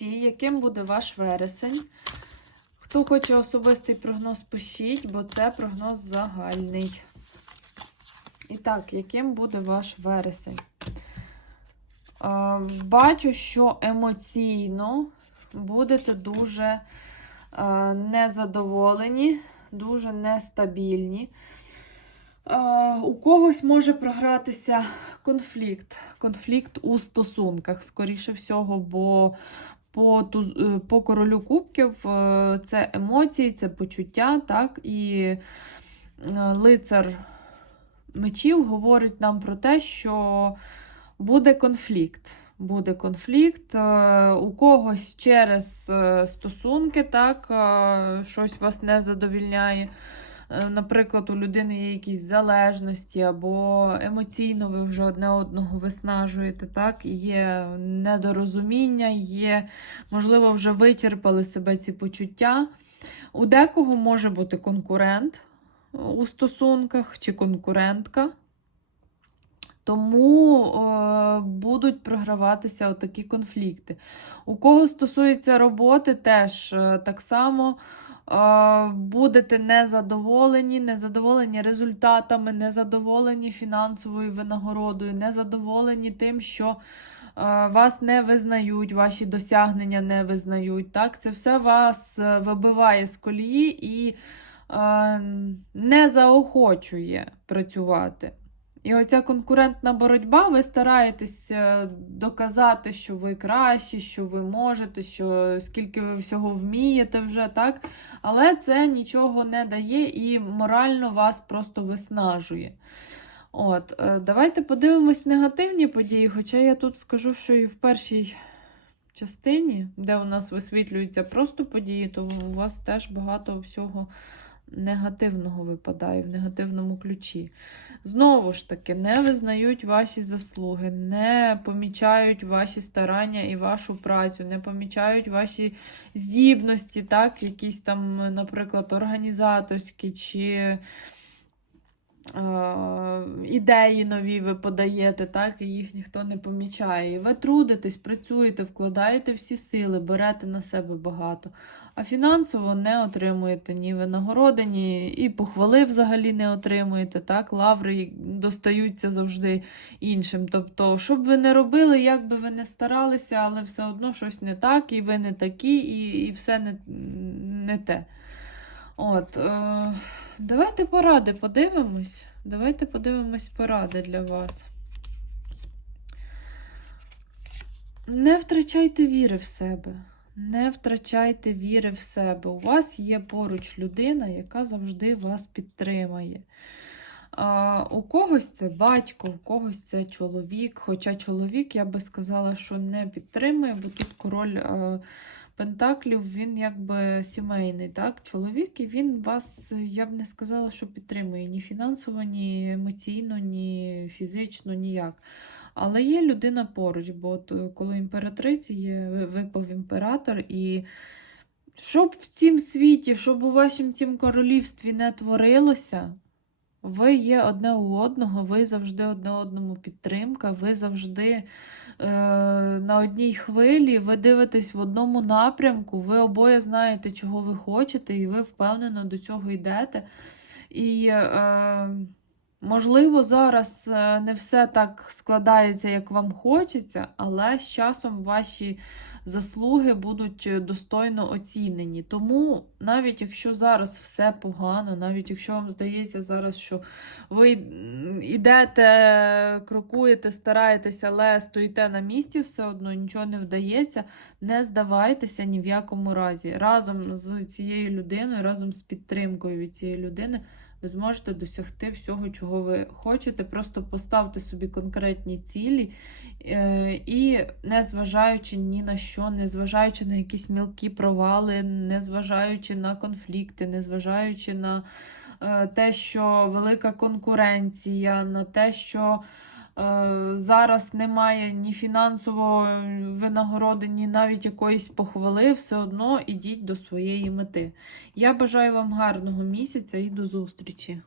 Яким буде ваш вересень? Хто хоче особистий прогноз, пишіть, бо це прогноз загальний. І так, яким буде ваш вересень? Е, Бачу, що емоційно будете дуже е, незадоволені, дуже нестабільні. У когось може програтися конфлікт. Конфлікт у стосунках, скоріше всього, бо по, е, по королю кубків е, це емоції, це почуття, так? І е, лицар мечів говорить нам про те, що буде конфлікт. Буде конфлікт у когось через стосунки, так, щось вас не задовільняє. Е, Наприклад, у людини є якісь залежності, або емоційно ви вже одне одного виснажуєте, так, є недорозуміння, є, можливо, вже вичерпали себе ці почуття. У декого може бути конкурент у стосунках чи конкурентка. Тому е, будуть програватися отакі конфлікти. У кого стосується роботи, теж е, так само е, будете незадоволені, незадоволені результатами, незадоволені фінансовою винагородою, незадоволені тим, що е, вас не визнають, ваші досягнення не визнають. Так? Це все вас е, вибиває з колії і е, не заохочує працювати. І оця конкурентна боротьба, ви стараєтесь е, доказати, що ви кращі, що ви можете, що скільки ви всього вмієте вже, так? Але це нічого не дає і морально вас просто виснажує. От, е, давайте подивимось негативні події, хоча я тут скажу, що і в першій частині, де у нас висвітлюються просто події, то у вас теж багато всього негативного випадає в негативному ключі. Знову ж таки, не визнають ваші заслуги, не помічають ваші старання і вашу працю, не помічають ваші здібності, так, якісь там, наприклад, організаторські чи. Е, Ідеї нові ви подаєте, так, і їх ніхто не помічає. Ви трудитесь, працюєте, вкладаєте всі сили, берете на себе багато. А фінансово не отримуєте ні винагороди, ні і похвали взагалі не отримуєте. Так, лаври достаються завжди іншим. Тобто, що б ви не робили, як би ви не старалися, але все одно щось не так, і ви не такі, і, і все не, не те. От, е, давайте поради подивимось. Давайте подивимось поради для вас. Не втрачайте віри в себе. Не втрачайте віри в себе. У вас є поруч людина, яка завжди вас підтримає. А, у когось це батько, у когось це чоловік. Хоча чоловік, я би сказала, що не підтримує, бо тут король а, Пентаклів, він якби сімейний. так? Чоловік, і він вас, я б не сказала, що підтримує ні фінансово, ні емоційно, ні фізично, ніяк. Але є людина поруч, бо от, е, коли імператриці є, випав імператор, і щоб в цім світі, щоб у вашім цім королівстві не творилося, ви є одне у одного, ви завжди одне одному підтримка, ви завжди е, на одній хвилі, ви дивитесь в одному напрямку, ви обоє знаєте, чого ви хочете, і ви впевнено до цього йдете. І е, Можливо, зараз е, не все так складається, як вам хочеться, але з часом ваші заслуги будуть е, достойно оцінені. Тому, навіть якщо зараз все погано, навіть якщо вам здається зараз, що ви м, ідете, крокуєте, стараєтеся, але стоїте на місці, все одно нічого не вдається, не здавайтеся ні в якому разі. Разом з цією людиною, разом з підтримкою від цієї людини ви зможете досягти всього, чого ви хочете. Просто поставте собі конкретні цілі е, і не зважаючи ні на що, не зважаючи на якісь мілкі провали, не зважаючи на конфлікти, не зважаючи на е, те, що велика конкуренція, на те, що зараз немає ні фінансової винагороди, ні навіть якоїсь похвали, все одно ідіть до своєї мети. Я бажаю вам гарного місяця і до зустрічі!